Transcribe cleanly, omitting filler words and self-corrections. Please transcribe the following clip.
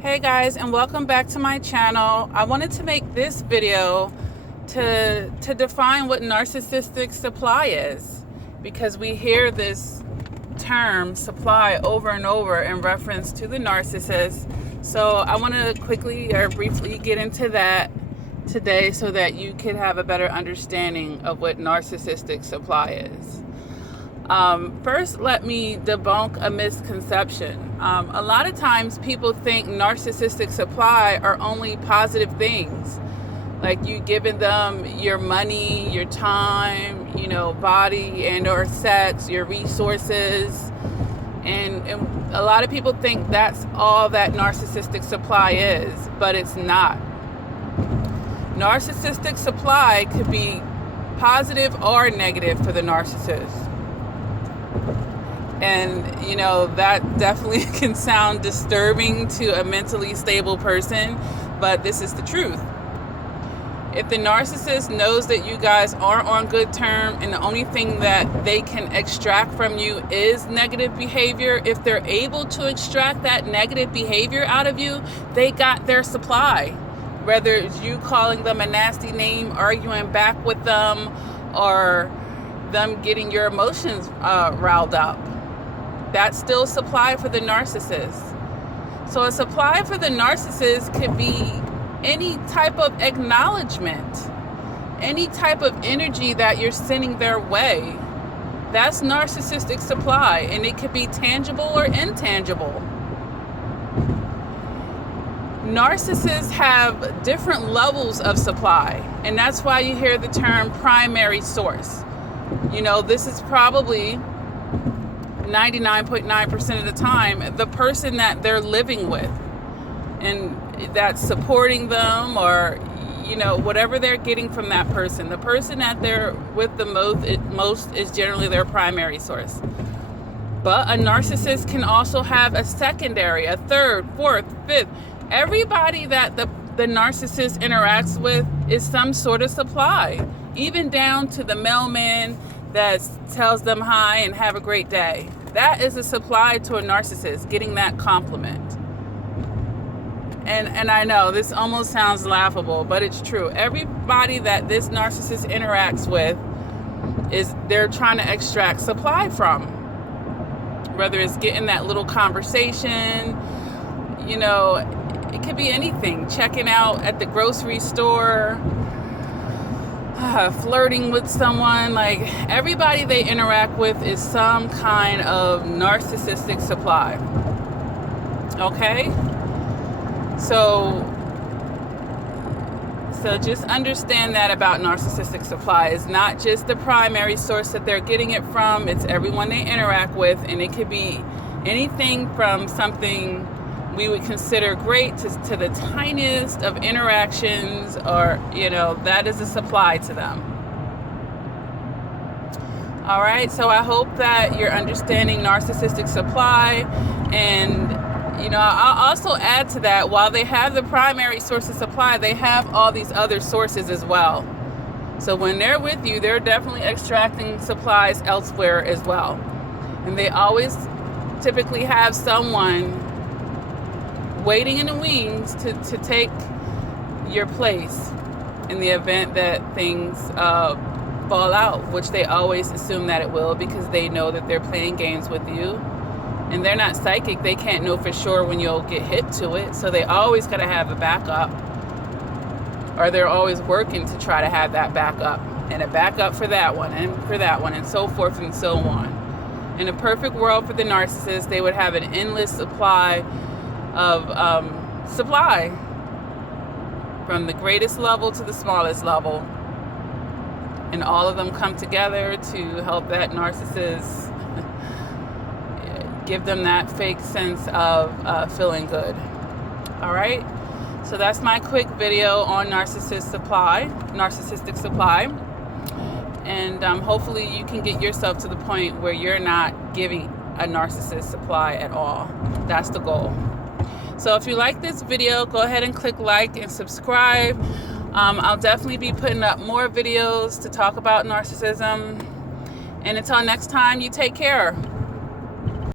Hey guys, and welcome back to my channel. I wanted to make this video to define what narcissistic supply is, because we hear this term supply over and over in reference to the narcissist. So I want to quickly or briefly get into that today so that you could have a better understanding of what narcissistic supply is. First, let me debunk a misconception. A lot of times people think narcissistic supply are only positive things, like you giving them your money, your time, body and or sex, your resources. And a lot of people think that's all that narcissistic supply is, but it's not. Narcissistic supply could be positive or negative for the narcissist. And, that definitely can sound disturbing to a mentally stable person, but this is the truth. If the narcissist knows that you guys are on good terms and the only thing that they can extract from you is negative behavior, if they're able to extract that negative behavior out of you, they got their supply. Whether it's you calling them a nasty name, arguing back with them, or them getting your emotions riled up. That's still supply for the narcissist. So a supply for the narcissist could be any type of acknowledgement, any type of energy that you're sending their way. That's narcissistic supply, and it could be tangible or intangible. Narcissists have different levels of supply, and that's why you hear the term primary source. This is probably 99.9% of the time the person that they're living with, and that's supporting them, or whatever they're getting from that person. The person that they're with the most is generally their primary source. But a narcissist can also have a secondary, a third, fourth, fifth. Everybody that the narcissist interacts with is some sort of supply, even down to the mailman that tells them hi and have a great day. That is a supply to a narcissist, getting that compliment. And I know this almost sounds laughable, but it's true. Everybody that this narcissist interacts with they're trying to extract supply from. Whether it's getting that little conversation, it could be anything. Checking out at the grocery store, flirting with someone. Like, everybody they interact with is some kind of narcissistic supply. Okay? So just understand that about narcissistic supply. It's not just the primary source that they're getting it from, it's everyone they interact with, and it could be anything from something we would consider great to the tiniest of interactions, or, that is a supply to them. All right, so I hope that you're understanding narcissistic supply. And, I'll also add to that, while they have the primary source of supply, they have all these other sources as well. So when they're with you, they're definitely extracting supplies elsewhere as well. And they always typically have someone waiting in the wings to take your place in the event that things fall out, which they always assume that it will, because they know that they're playing games with you. And they're not psychic. They can't know for sure when you'll get hit to it. So they always got to have a backup, or they're always working to try to have that backup, and a backup for that one, and for that one, and so forth and so on. In a perfect world for the narcissist, they would have an endless supply of supply, from the greatest level to the smallest level, and all of them come together to help that narcissist, give them that fake sense of feeling good. All right, so that's my quick video on narcissistic supply, and hopefully you can get yourself to the point where you're not giving a narcissist supply at all. That's the goal. So if you like this video, go ahead and click like and subscribe. I'll definitely be putting up more videos to talk about narcissism. And until next time, you take care.